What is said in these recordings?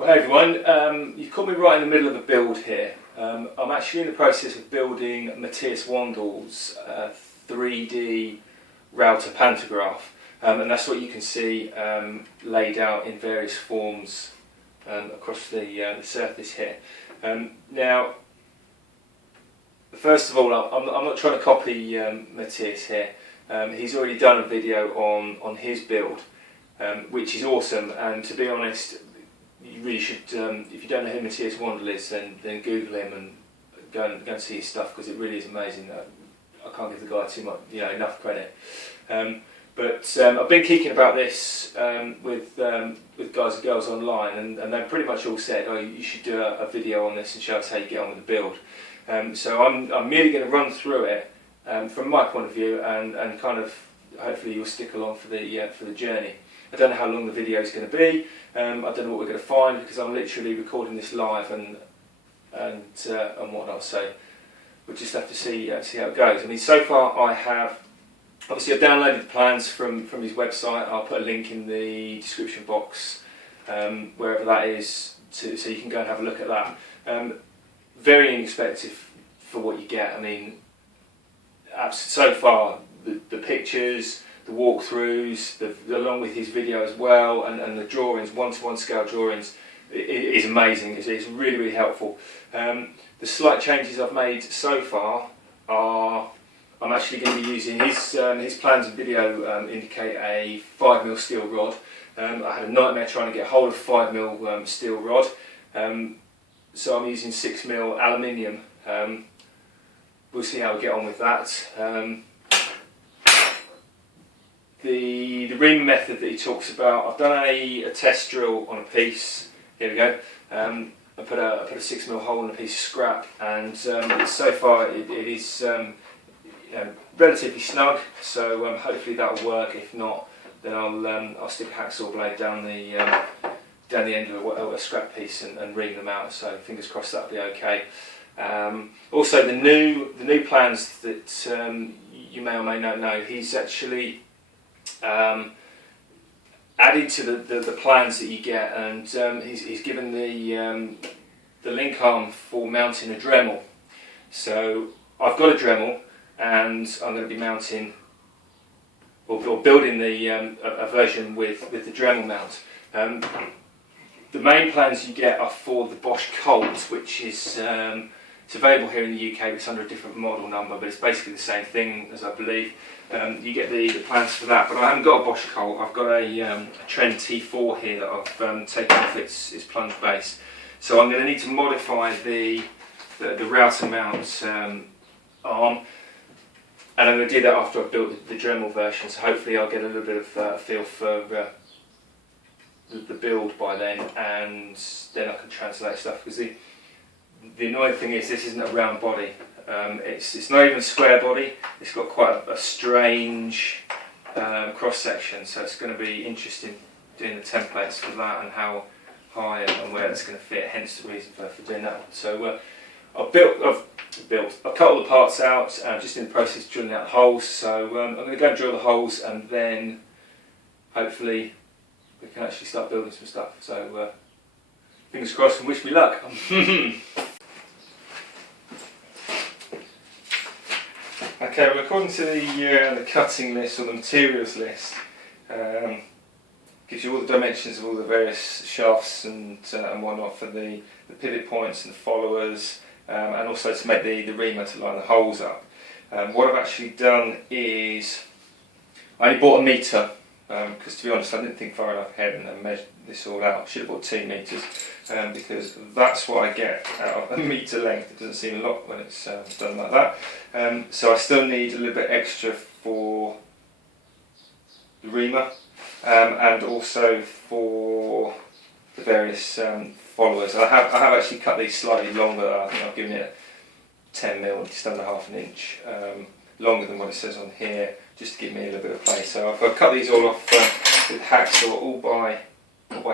Well, hey everyone, you've caught me right in the middle of a build here. I'm actually in the process of building Matthias Wandel's 3D router pantograph, and that's what you can see laid out in various forms across the surface here. Now, first of all, I'm not trying to copy Matthias here. He's already done a video on his build, which is awesome, and to be honest, you really should, if you don't know who Matthias Wandel is, then Google him and go and see his stuff, because it really is amazing. I can't give the guy too much, enough credit. But I've been kicking about this with guys and girls online, and they've pretty much all said, oh, you should do a video on this and show us how you get on with the build. So I'm merely going to run through it from my point of view, and kind of hopefully you'll stick along for the journey. I don't know how long the video is going to be. I don't know what we're going to find, because I'm literally recording this live and whatnot. So we'll just have to see how it goes. I mean, so far I've downloaded the plans from his website. I'll put a link in the description box, wherever that is, so you can go and have a look at that. Very inexpensive for what you get. I mean, so far the pictures, the walkthroughs, along with his video as well, and the drawings, one-to-one scale drawings, is amazing. It's really, really helpful. The slight changes I've made so far are, I'm actually going to be using his plans and video indicate a 5mm steel rod. I had a nightmare trying to get hold of 5mm steel rod, so I'm using 6mm aluminium. We'll see how we get on with that. The ream method that he talks about, I've done a test drill on a piece. Here we go. I put a 6mm hole in a piece of scrap, and so far it is relatively snug. So hopefully that will work. If not, then I'll stick a hacksaw blade down the end of a scrap piece and ream them out. So fingers crossed that'll be okay. Also, the new plans that you may or may not know, he's actually added to the plans that you get, and he's given the link arm for mounting a Dremel. So I've got a Dremel, and I'm going to be mounting or building a version with the Dremel mount. The main plans you get are for the Bosch Colt, which is it's available here in the UK. It's under a different model number, but it's basically the same thing, as I believe. You get the plans for that, but I haven't got a Bosch Colt. I've got a Trend T4 here that I've taken off its plunge base. So I'm going to need to modify the router mount arm, and I'm going to do that after I've built the Dremel version. So hopefully I'll get a little bit of a feel for the build by then, and then I can translate stuff. Because the annoying thing is, this isn't a round body. It's not even a square body. It's got quite a strange cross section, so it's going to be interesting doing the templates for that and how high and where it's going to fit. Hence the reason for doing that one. So I've cut all the parts out. I'm just in the process of drilling out the holes. So I'm going to go and drill the holes, and then hopefully we can actually start building some stuff. So fingers crossed and wish me luck. Okay, well, according to the cutting list, or the materials list, gives you all the dimensions of all the various shafts and whatnot for the pivot points and the followers, and also to make the reamer to line the holes up. What I've actually done is, I only bought a metre, because to be honest I didn't think far enough ahead and measured this all out. I should have bought 2 metres, because that's what I get out of a metre length. It doesn't seem a lot when it's done like that. So I still need a little bit extra for the reamer, and also for the various followers. I have actually cut these slightly longer. I think I've given it 10mm, just under half an inch, longer than what it says on here, just to give me a little bit of place. So I've cut these all off with hacksaw, all by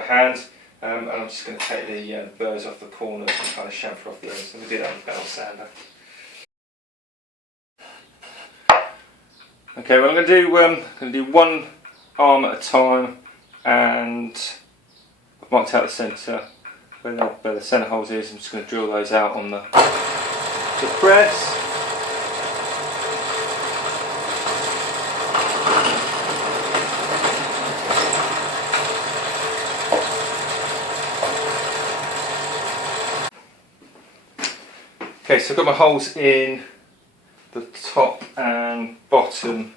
hand, and I'm just going to take the burrs off the corners and kind of chamfer off the ends. I'm going to do that with a belt sander. Okay, well, I'm going to do one arm at a time, and I've marked out the centre. where the centre holes is. I'm just going to drill those out on the press. Okay, so I've got my holes in the top and bottom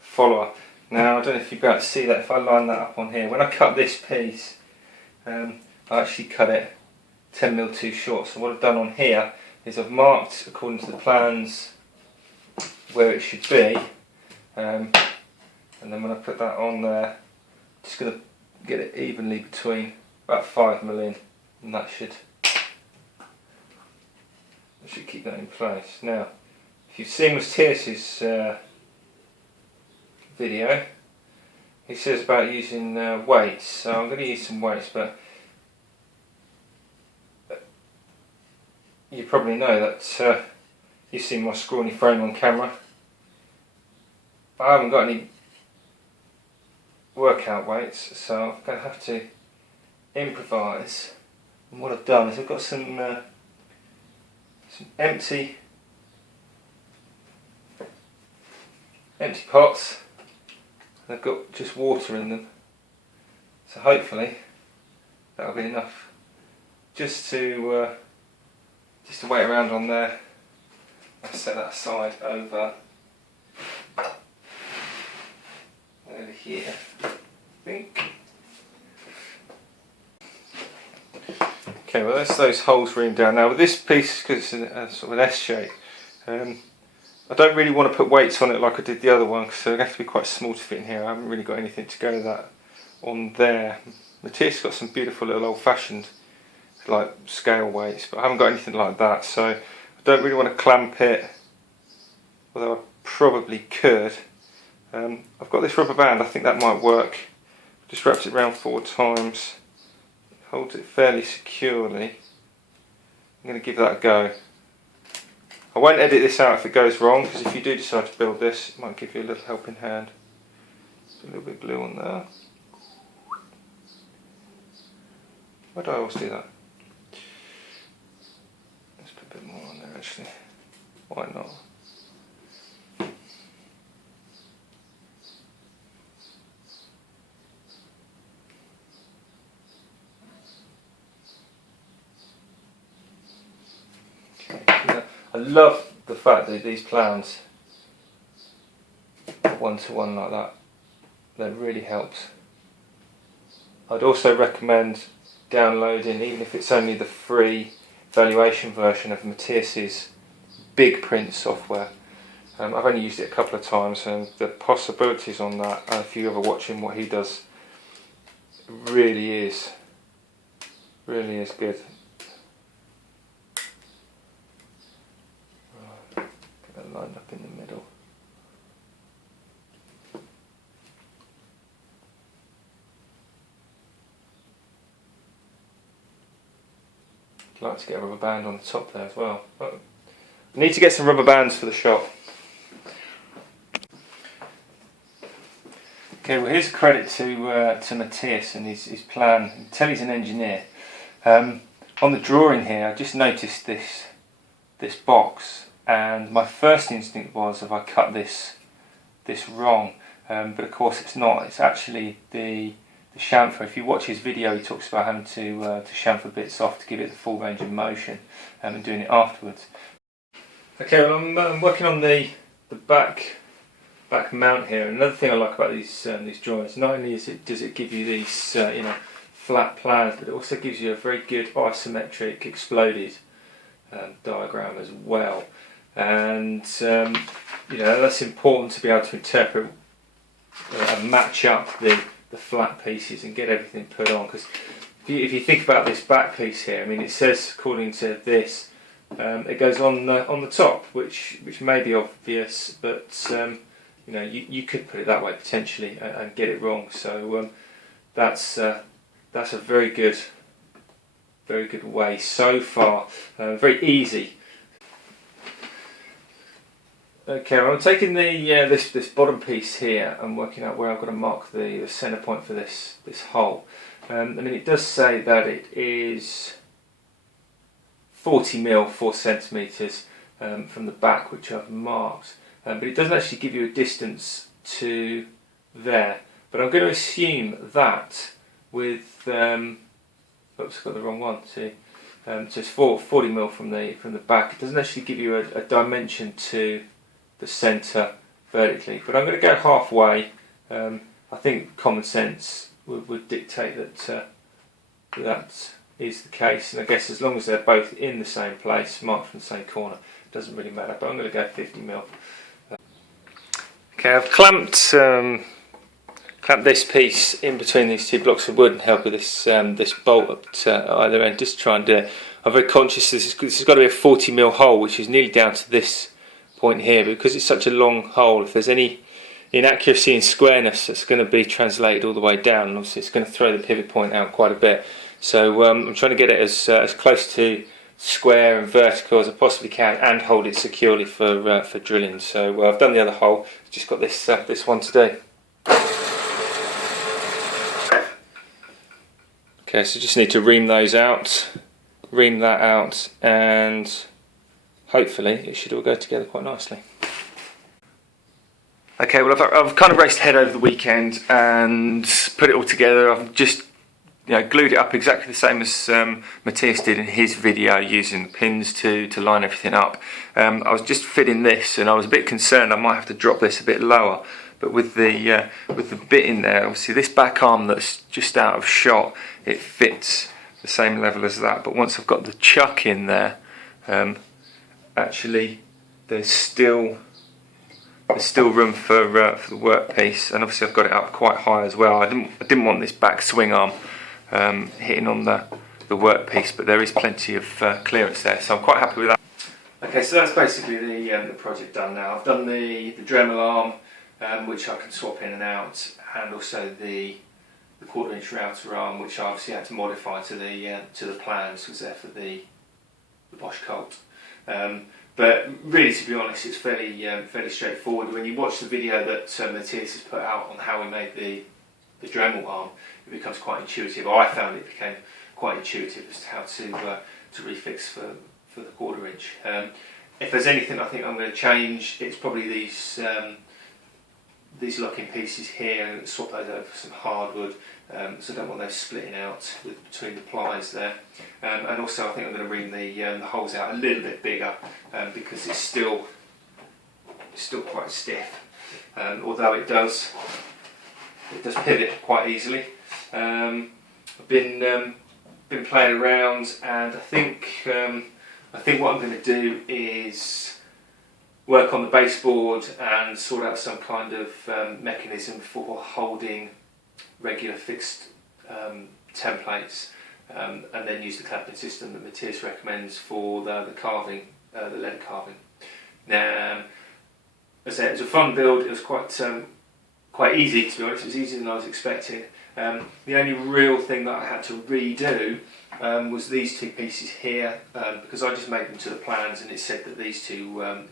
follower. Now I don't know if you'll be able to see that if I line that up on here. When I cut this piece, I actually cut it 10mm too short. So what I've done on here is I've marked according to the plans where it should be, and then when I put that on there, just going to get it evenly between about 5mm, and that should keep that in place. Now, if you've seen Matthias's video, he says about using weights, so I'm going to use some weights, but you probably know that you've seen my scrawny frame on camera. I haven't got any workout weights, so I'm going to have to improvise. And what I've done is I've got some empty pots. They've got just water in them, so hopefully that'll be enough just to wait around on there. I'll set that aside over here, I think. Okay, well that's those holes reamed down. Now with this piece, because it's a sort of an S shape, I don't really want to put weights on it like I did the other one, so they have to be quite small to fit in here. I haven't really got anything to go with that on there. Matthias got some beautiful little old-fashioned like scale weights, but I haven't got anything like that, so I don't really want to clamp it, although I probably could. I've got this rubber band, I think that might work. Just wraps it around 4 times, holds it fairly securely. I'm going to give that a go. I won't edit this out if it goes wrong, because if you do decide to build this, it might give you a little helping hand. Just a little bit of glue on there. Why do I always do that? Let's put a bit more on there actually. Why not? I love the fact that these plans are one-to-one like that. That really helps. I'd also recommend downloading, even if it's only the free valuation version of Matthias's big print software. I've only used it a couple of times, and the possibilities on that, if you're ever watching what he does, really is good. Lined up in the middle. I'd like to get a rubber band on the top there as well. But I need to get some rubber bands for the shop. Okay, well here's credit to Matthias and his plan. You can tell he's an engineer. On the drawing here, I just noticed this box. And my first instinct was, have I cut this wrong? But of course it's not. It's actually the chamfer. If you watch his video, he talks about having to chamfer bits off to give it the full range of motion, and doing it afterwards. Okay, well I'm working on the back mount here. Another thing I like about these drawings, not only does it give you these flat plans, but it also gives you a very good isometric exploded diagram as well. And that's important to be able to interpret and match up the flat pieces and get everything put on, because if you think about this back piece here, I mean it says according to this it goes on the top, which may be obvious, but you could put it that way potentially and get it wrong. So that's a very good way so far, very easy. Okay, well, I'm taking this bottom piece here and working out where I've got to mark the centre point for this hole. I mean, it does say that it is 40mm 4cm from the back, which I've marked, but it doesn't actually give you a distance to there. But I'm going to assume that with oops, I've got the wrong one. See, so it's 40mm from the back. It doesn't actually give you a dimension to the centre vertically. But I'm going to go halfway. I think common sense would dictate that that is the case, and I guess as long as they're both in the same place, marked from the same corner, it doesn't really matter. But I'm going to go 50mm. Okay, I've clamped this piece in between these two blocks of wood and held with this this bolt at either end, just to try and do it. I'm very conscious this has got to be a 40mm hole, which is nearly down to this point here, because it's such a long hole. If there's any inaccuracy in squareness, it's going to be translated all the way down, and obviously it's going to throw the pivot point out quite a bit. So I'm trying to get it as close to square and vertical as I possibly can, and hold it securely for drilling. So I've done the other hole, just got this this one to do. Okay, so just need to ream those out, ream that out, and hopefully it should all go together quite nicely. Okay, well I've kind of raced ahead over the weekend and put it all together. I've just glued it up exactly the same as Matthias did in his video, using the pins to line everything up. I was just fitting this, and I was a bit concerned I might have to drop this a bit lower. But with the bit in there, obviously this back arm that's just out of shot, it fits the same level as that. But once I've got the chuck in there, actually there's still room for the workpiece, and obviously I've got it up quite high as well. I didn't want this back swing arm hitting on the workpiece, but there is plenty of clearance there, so I'm quite happy with that. Okay, so that's basically the project done now. I've done the Dremel arm, which I can swap in and out, and also the 1/4" router arm, which I obviously had to modify to the plans, because they're for the Bosch Colt. But really, to be honest, it's fairly straightforward. When you watch the video that Matthias has put out on how we made the Dremel arm, it becomes quite intuitive. I found it became quite intuitive as to how to refix for the 1/4". If there's anything I think I'm going to change, it's probably these locking pieces here, and swap those over for some hardwood, so I don't want those splitting out between the plies there. And also I think I'm going to ream the holes out a little bit bigger, because it's still quite stiff, although it does pivot quite easily. I've been playing around, and I think what I'm going to do is work on the baseboard and sort out some kind of mechanism for holding regular fixed templates, and then use the clamping system that Matthias recommends for the carving, the leather carving. Now, as I said, it was a fun build. It was quite easy, to be honest. It was easier than I was expecting. The only real thing that I had to redo was these two pieces here, because I just made them to the plans, and it said that these two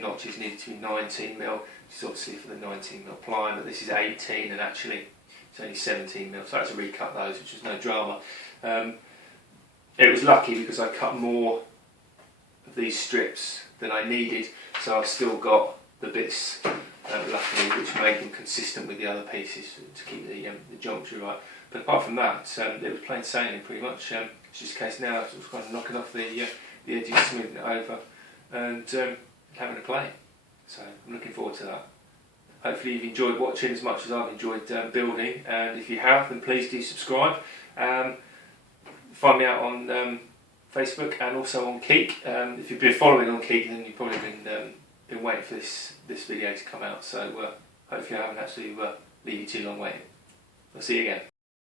notches needed to be 19mm, which is obviously for the 19mm ply, but this is 18, and actually it's only 17mm, so I had to recut those, which was no drama. It was lucky because I cut more of these strips than I needed, so I've still got the bits, luckily, which made them consistent with the other pieces to keep the geometry right. But apart from that, it was plain sailing pretty much. It's just a case now of kind of knocking off the edges, smoothing it over, and having a play. So I'm looking forward to that. Hopefully you've enjoyed watching as much as I've enjoyed building, and if you have, then please do subscribe. Find me out on Facebook and also on Keek. If you've been following on Keek, then you've probably been waiting for this video to come out, so hopefully I haven't actually leave you too long waiting. I'll see you again.